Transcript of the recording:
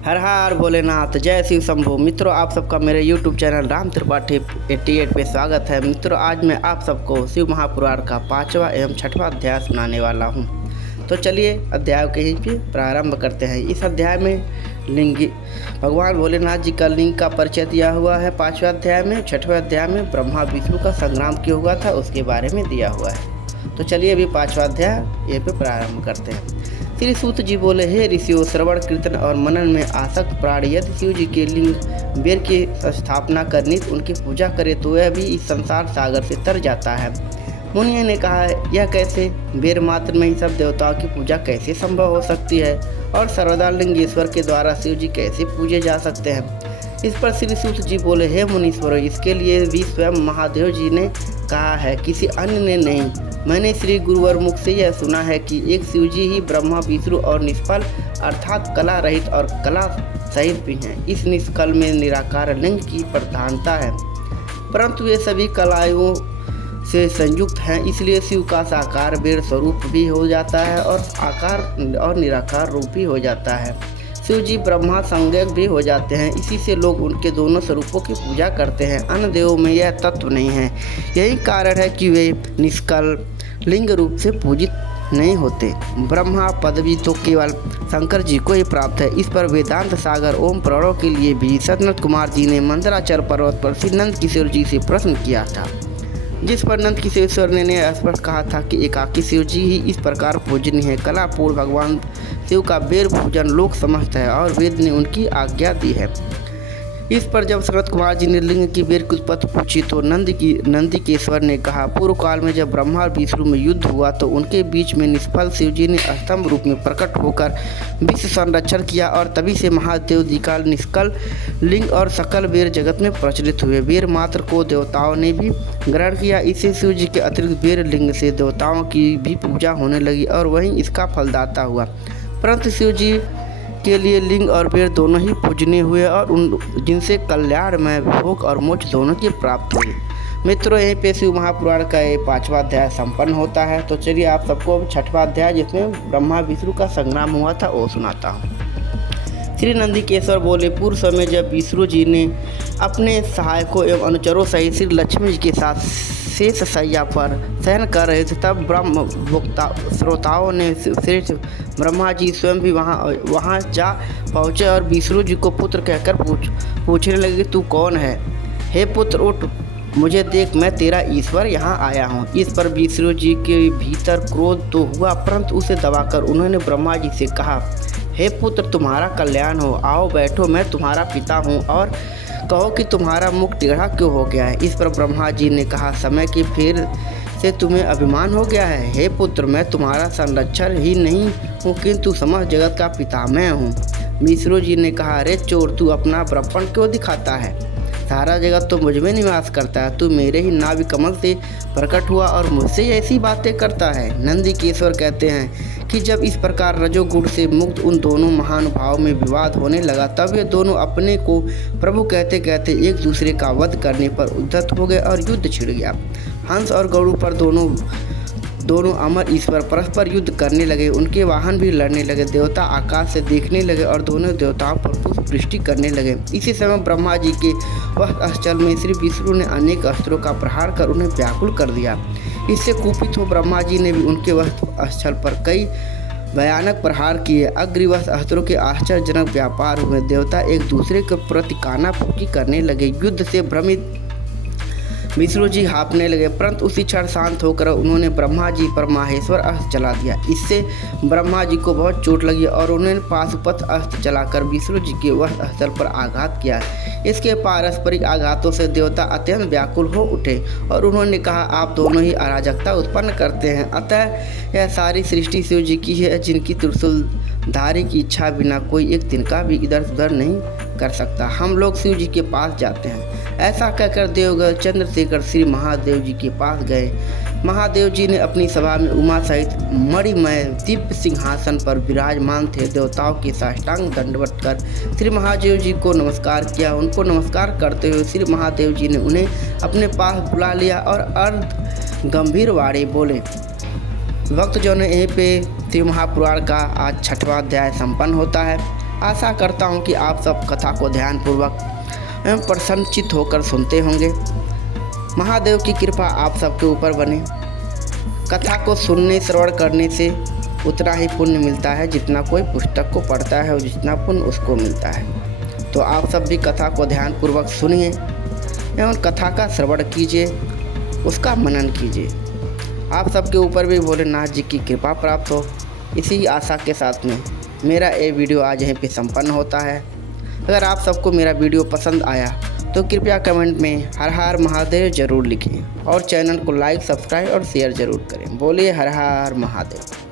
हर हर भोलेनाथ, जय शिव शंभू। मित्रों, आप सबका मेरे YouTube चैनल राम त्रिपाठी 88 पे स्वागत है। मित्रों, आज मैं आप सबको शिव महापुराण का 5वां एवं 6वां अध्याय सुनाने वाला हूँ। तो चलिए अध्याय के ही पे प्रारंभ करते हैं। इस अध्याय में लिंग भगवान भोलेनाथ जी का लिंग का परिचय दिया हुआ है 5वें अध्याय में। 6वें अध्याय में ब्रह्मा विष्णु का संग्राम किया हुआ था, उसके बारे में दिया हुआ है। तो चलिए अभी 5वां अध्याय ये पे प्रारंभ करते हैं। श्री सूत जी बोले, हे ऋषियों, श्रवण कीर्तन और मनन में आसक्त प्राणी यदि शिव जी के लिंग बेर की स्थापना करनी, उनकी पूजा करे तो वह भी इस संसार सागर से तर जाता है। मुनियों ने कहा, यह कैसे? बेर मात्र में ही सब देवताओं की पूजा कैसे संभव हो सकती है और सर्वदा लिंगेश्वर के द्वारा शिव जी कैसे पूजे जा सकते हैं? इस पर श्री सूत जी बोले, हे मुनीश्वरों, इसके लिए भी स्वयं महादेव जी ने कहा है, किसी अन्य ने नहीं। मैंने श्री गुरुवर मुख से यह सुना है कि एक शिव जी ही ब्रह्मा विष्णु और निष्फल अर्थात कला रहित और कला सहित भी हैं। इस निष्कल में निराकार लिंग की प्रधानता है, परंतु वे सभी कलाओं से संयुक्त हैं, इसलिए शिव का साकार बेर स्वरूप भी हो जाता है और आकार और निराकार रूप भी हो जाता है। शिव जी ब्रह्मा संज्ञक भी हो जाते हैं, इसी से लोग उनके दोनों स्वरूपों की पूजा करते हैं। अन्य देवों में यह तत्व नहीं है। यही कारण है कि वे निष्कल लिंग रूप से पूजित नहीं होते। ब्रह्मा पदवी तो केवल शंकर जी को ही प्राप्त है। इस पर वेदांत सागर ओम प्रणव के लिए भी सतनंद कुमार जी ने मंदराचल पर्वत पर श्री नंद किशोर जी से प्रश्न किया था, जिस पर नंद किशोर ने स्पष्ट कहा था कि एकाकी शिव जी ही इस प्रकार पूजनीय है। कलापूर्ण भगवान शिव का बेर पूजन लोक समझता है और वेद ने उनकी आज्ञा दी है। इस पर जब सनत कुमार जी ने लिंग की बेर की उत्पत्ति पूछी तो नंदिकेश्वर ने कहा, पूर्व काल में जब ब्रह्मा और विष्णु में युद्ध हुआ तो उनके बीच में निष्फल शिव जी ने स्तंभ रूप में प्रकट होकर विश्व संरक्षण किया और तभी से महादेव जी का निष्कल लिंग और सकल बेर जगत में प्रचलित हुए। बेर मात्र को देवताओं ने भी ग्रहण किया। इससे शिव जी के अतिरिक्त बेर लिंग से देवताओं की भी पूजा होने लगी और वहीं इसका फलदाता हुआ। परंतु शिव जी के लिए लिंग और बेर दोनों ही पूजनीय हुए और उन जिनसे कल्याणमय भोग और मोक्ष दोनों की प्राप्त हुई। मित्रों, यहीं पे शिव महापुराण का ये 5वां अध्याय संपन्न होता है। तो चलिए आप सबको 6वां अध्याय जिसमें ब्रह्मा विष्णु का संग्राम हुआ था वो सुनाता हूँ। श्री नंदिकेश्वर बोले, पूर्व समय जब विष्णु जी ने अपने सहायकों एवं अनुचरों सहित श्री लक्ष्मी जी के साथ शेष शैया पर शयन कर रहे थे, तब ब्रह्म श्रोताओं ने श्रेष्ठ ब्रह्मा जी स्वयं भी वहाँ जा पहुँचे और विष्णु जी को पुत्र कहकर पूछने लगे, तू कौन है? हे पुत्र, उठ, मुझे देख, मैं तेरा ईश्वर यहाँ आया हूँ। इस पर विष्णु जी के भीतर क्रोध तो हुआ, परंतु उसे दबाकर उन्होंने ब्रह्मा जी से कहा, हे पुत्र, तुम्हारा कल्याण हो, आओ बैठो, मैं तुम्हारा पिता हूँ और कहो कि तुम्हारा मुख टेढ़ा क्यों हो गया है? इस पर ब्रह्मा जी ने कहा, समय के फेर से तुम्हें अभिमान हो गया है। हे पुत्र, मैं तुम्हारा संरक्षक ही नहीं हूँ किंतु समस्त जगत का पिता मैं हूँ। विष्णु जी ने कहा, अरे चोर, तू अपना बड़प्पन क्यों दिखाता है? सारा जगत तो मुझ में निवास करता है, तू मेरे ही नाभि कमल से प्रकट हुआ और मुझसे ऐसी बातें करता है। नंदिकेश्वर कहते हैं कि जब इस प्रकार रजोगुण से मुक्त उन दोनों महानुभावों में विवाद होने लगा, तब ये दोनों अपने को प्रभु कहते कहते एक दूसरे का वध करने पर उद्धत हो गए और युद्ध छिड़ गया। हंस और गरुड़ पर दोनों अमर ईश्वर परस्पर युद्ध करने लगे। उनके वाहन भी लड़ने लगे। देवता आकाश से देखने लगे और दोनों देवताओं पर पुष्प वृष्टि करने लगे। इसी समय ब्रह्मा जी के वह स्थल में श्री विष्णु ने अनेक अस्त्रों का प्रहार कर उन्हें व्याकुल कर दिया। इससे कुपित हो ब्रह्मा जी ने भी उनके वह स्थल पर कई भयानक प्रहार किए। अग्निवश अस्त्रों के आश्चर्यजनक व्यापार हुए। देवता एक दूसरे के प्रति कानाफूकी करने लगे। युद्ध से भ्रमित विष्णु जी हाँफने लगे, परंतु उसी क्षण शांत होकर उन्होंने ब्रह्मा जी पर माहेश्वर अस्त्र चला दिया। इससे ब्रह्मा जी को बहुत चोट लगी और उन्होंने पाशुपत अस्त्र चलाकर विष्णु जी के वह स्थल पर आघात किया। इसके पारस्परिक आघातों से देवता अत्यंत व्याकुल हो उठे और उन्होंने कहा, आप दोनों ही अराजकता उत्पन्न करते हैं, अतः यह सारी सृष्टि शिव जी की है, जिनकी त्रिशूलधारी की इच्छा बिना कोई एक तिनका भी इधर उधर नहीं कर सकता। हम लोग शिव जी के पास जाते हैं। ऐसा कहकर देवगण चंद्रशेखर श्री महादेव जी के पास गए। महादेव जी ने अपनी सभा में उमा सहित मणिमय दिव्य सिंहासन पर विराजमान थे। देवताओं के साष्टांग दंडवत कर श्री महादेव जी को नमस्कार किया। उनको नमस्कार करते हुए श्री महादेव जी ने उन्हें अपने पास बुला लिया और अर्ध गंभीर वाणी बोले। भक्त जो ने यहीं पे श्री महापुराण का आज 6वां अध्याय संपन्न होता है। आशा करता हूँ कि आप सब कथा को ध्यानपूर्वक एवं प्रसन्नचित्त होकर सुनते होंगे। महादेव की कृपा आप सबके ऊपर बने। कथा को सुनने श्रवण करने से उतना ही पुण्य मिलता है जितना कोई पुस्तक को पढ़ता है और जितना पुण्य उसको मिलता है। तो आप सब भी कथा को ध्यानपूर्वक सुनिए एवं कथा का श्रवण कीजिए, उसका मनन कीजिए। आप सबके ऊपर भी भोलेनाथ जी की कृपा प्राप्त हो, इसी आशा के साथ में मेरा ये वीडियो आज यहीं पे संपन्न होता है। अगर आप सबको मेरा वीडियो पसंद आया तो कृपया कमेंट में हर हर महादेव जरूर लिखें और चैनल को लाइक, सब्सक्राइब और शेयर जरूर करें। बोलिए हर हर महादेव।